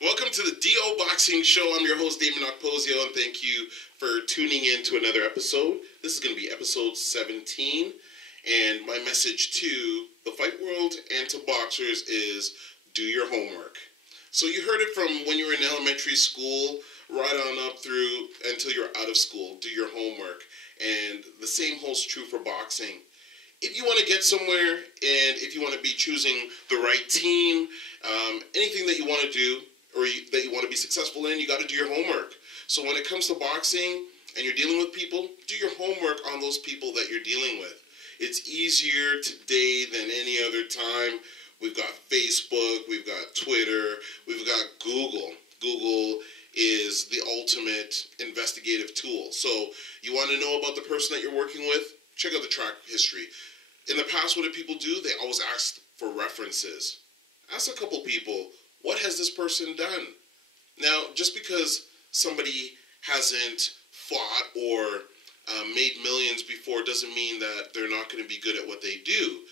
Welcome to the DO Boxing Show. I'm your host, Dameon Okposio, and thank you for tuning in to another episode. This is going to be episode 17, and my message to the fight world and to boxers is do your homework. So you heard it from when you were in elementary school right on up through until you're out of school. Do your homework. And the same holds true for boxing. If you want to get somewhere and if you want to be choosing the right team, anything that you want to do or that you want to be successful in, you got to do your homework. So when it comes to boxing and you're dealing with people, do your homework on those people that you're dealing with. It's easier today than any other time. We've got Facebook, we've got Twitter, we've got Google. Google is the ultimate investigative tool. So you want to know about the person that you're working with? Check out the track history. In the past, what did people do? They always asked for references. Ask a couple people, what has this person done? Now, just because somebody hasn't fought or made millions before doesn't mean that they're not going to be good at what they do.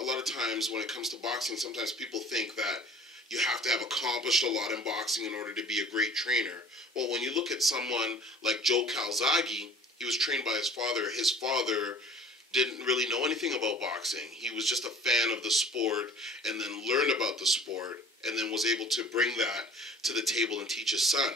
A lot of times when it comes to boxing, sometimes people think that you have to have accomplished a lot in boxing in order to be a great trainer. Well, when you look at someone like Joe Calzaghe, he was trained by his father. His father didn't really know anything about boxing. He was just a fan of the sport and then learned about the sport and then was able to bring that to the table and teach his son.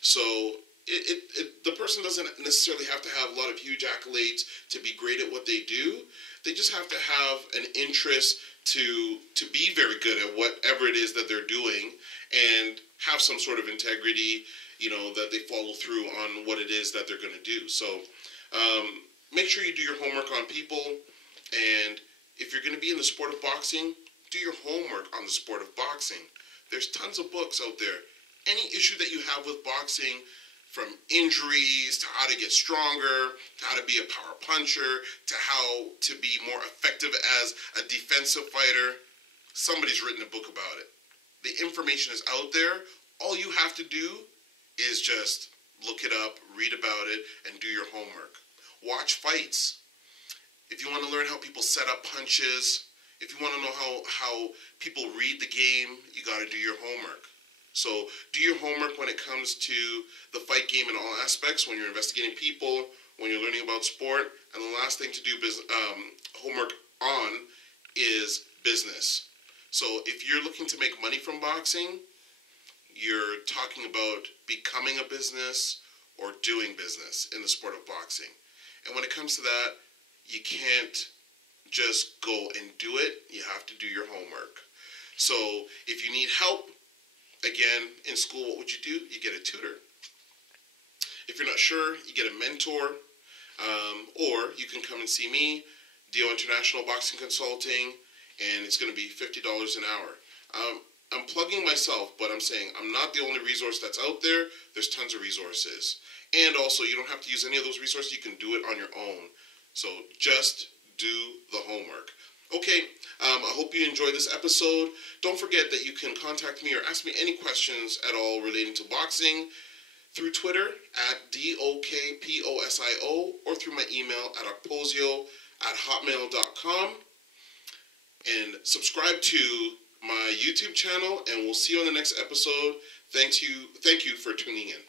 So the person doesn't necessarily have to have a lot of huge accolades to be great at what they do. They just have to have an interest to be very good at whatever it is that they're doing and have some sort of integrity, that they follow through on what it is that they're going to do. So make sure you do your homework on people, and if you're going to be in the sport of boxing, do your homework on the sport of boxing. There's tons of books out there. Any issue that you have with boxing, from injuries to how to get stronger, to how to be a power puncher, to how to be more effective as a defensive fighter, somebody's written a book about it. The information is out there. All you have to do is just look it up, read about it, and do your homework. Watch fights. If you want to learn how people set up punches, if you want to know how people read the game, you got to do your homework. So do your homework when it comes to the fight game in all aspects, when you're investigating people, when you're learning about sport. And the last thing to do homework on is business. So if you're looking to make money from boxing, you're talking about becoming a business or doing business in the sport of boxing. And when it comes to that, you can't just go and do it. You have to do your homework. So if you need help, again, in school, what would you do? You get a tutor. If you're not sure, you get a mentor. Or you can come and see me, DO International Boxing Consulting, and it's going to be $50 an hour. I'm plugging myself, but I'm saying I'm not the only resource that's out there. There's tons of resources. And also, you don't have to use any of those resources. You can do it on your own. So just do the homework. Okay, I hope you enjoyed this episode. Don't forget that you can contact me or ask me any questions at all relating to boxing through Twitter at DOKPOSIO or through my email at okposio@hotmail.com. And subscribe to my YouTube channel, and we'll see you on the next episode. Thank you for tuning in.